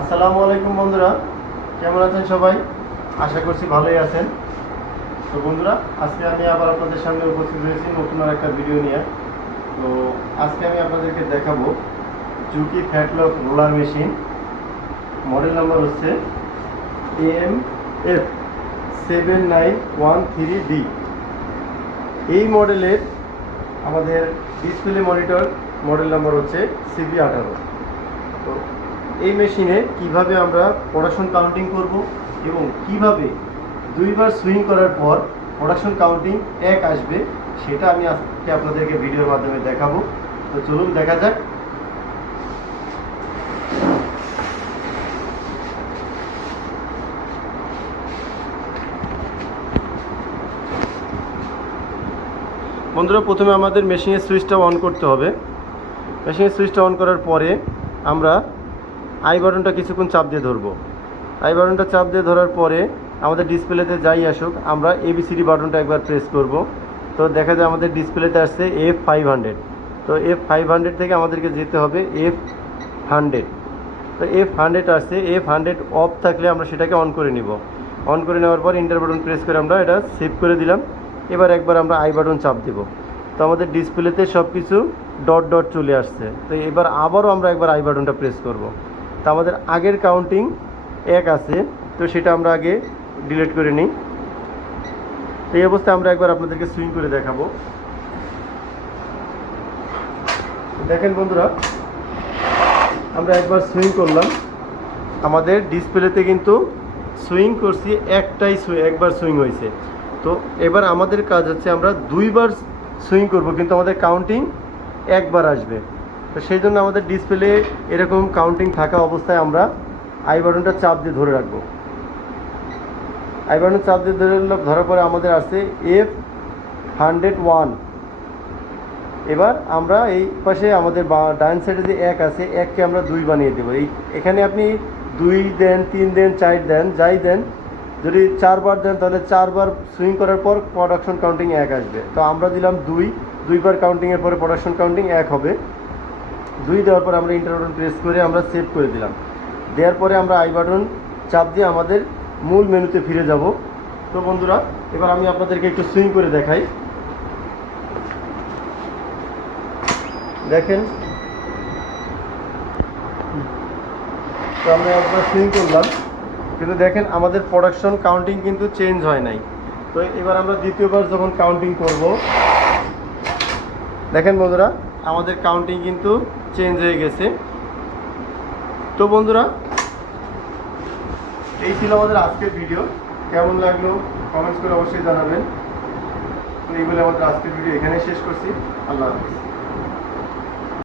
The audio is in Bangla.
আসসালামু আলাইকুম বন্ধুরা, কেমন আছেন সবাই? আশা করছি ভালোই আছেন। তো বন্ধুরা, আজকে আমি আবার আপনাদের সামনে উপস্থিত হয়েছি নতুন আর একটা ভিডিও নিয়ে। তো আজকে আমি আপনাদেরকে দেখাবো Juki flatlock roller machine. Model number হচ্ছে AMF7913D। এই মডেলের আমাদের ডিসপ্লে মনিটর মডেল নাম্বার হচ্ছে CB18। তো এই মেশিনে কিভাবে আমরা প্রোডাকশন কাউন্টিং করব এবং কিভাবে দুইবার সুইং করার পর প্রোডাকশন কাউন্টিং 1 আসবে সেটা আমি আজকে আপনাদেরকে ভিডিওর মাধ্যমে দেখাবো। তো চলুন দেখা যাক। বন্ধুরা, প্রথমে আমাদের মেশিনের সুইচটা অন করতে হবে। মেশিনের সুইচটা অন করার পরে আমরা আই বাটনটা কিছুক্ষণ চাপ দিয়ে ধরবো। আই বাটনটা চাপ দিয়ে ধরার পরে আমাদের ডিসপ্লেতে যাই আসুক আমরা ABCD বাটনটা একবার প্রেস করব। তো দেখা যায় আমাদের ডিসপ্লেতে আসছে F500। তো F500 থেকে আমাদেরকে যেতে হবে F100। তো F100 আসছে, F100 অফ থাকলে আমরা সেটাকে অন করে নিব। অন করে নেওয়ার পর ইন্টার বাটন প্রেস করে আমরা এটা সেভ করে দিলাম। এবার একবার আমরা আই বাটন চাপ দেব। তো আমাদের ডিসপ্লেতে সব কিছু ডট ডট চলে আসছে। তো এবার আবারও আমরা একবার আই বাটনটা প্রেস করব। তো আমাদের আগের কাউন্টিং 1 আছে, তো সেটা আমরা আগে ডিলিট করে নিই। তো এই অবস্থায় আমরা একবার আপনাদেরকে সুইং করে দেখাবো। দেখেন বন্ধুরা, আমরা একবার সুইং করলাম, আমাদের ডিসপ্লেতে কিন্তু সুইং করছি একবার সুইং হয়েছে। তো এবার আমাদের কাজ হচ্ছে আমরা দুইবার সুইং করব, কিন্তু আমাদের কাউন্টিং একবার আসবে। তো সেই জন্য আমাদের ডিসপ্লে এরকম কাউন্টিং থাকা অবস্থায় আমরা আই বাটনটা চাপ দিয়ে ধরে রাখবো। আই বাটন চাপ দিয়ে ধরার পরে আমাদের আসছে F101। এবার আমরা এই পাশে আমাদের ডান সাইডে যে 1 আছে, 1কে আমরা 2 বানিয়ে দেবো। এখানে আপনি 2 দেন, 3 দেন, 4 দেন, যাই দেন। যদি 4 বার দেন তাহলে 4 বার সুইং করার পর প্রোডাকশন কাউন্টিং 1 আসবে। তো আমরা দিলাম 2 বার কাউন্টিংয়ের পরে প্রোডাকশন কাউন্টিং 1 হবে। 2 দেওয়ার পর আমরা ইন্টার বাটন প্রেস করে আমরা সেভ করে দিলাম। দেওয়ার পরে আমরা আই বাটন চাপ দিয়ে আমাদের মূল মেনুতে ফিরে যাব। তো বন্ধুরা, এবার আমি আপনাদেরকে একটু সুইং করে দেখাই। দেখেন, তো আমরা একবার সুইং করলাম, কিন্তু দেখেন আমাদের প্রোডাকশন কাউন্টিং কিন্তু চেঞ্জ হয় নাই। তো এবার আমরা দ্বিতীয়বার যখন কাউন্টিং করব, দেখেন বন্ধুরা আমাদের কাউন্টিং কিন্তু চেঞ্জ হয়ে গেছে। তো বন্ধুরা, এই ছিল আমাদের আজকের ভিডিও। কেমন লাগলো কমেন্টস করে অবশ্যই জানাবেন। তো এই বলে আমাদের আজকের ভিডিও এখানেই শেষ করছি। আল্লাহ হাফিজ।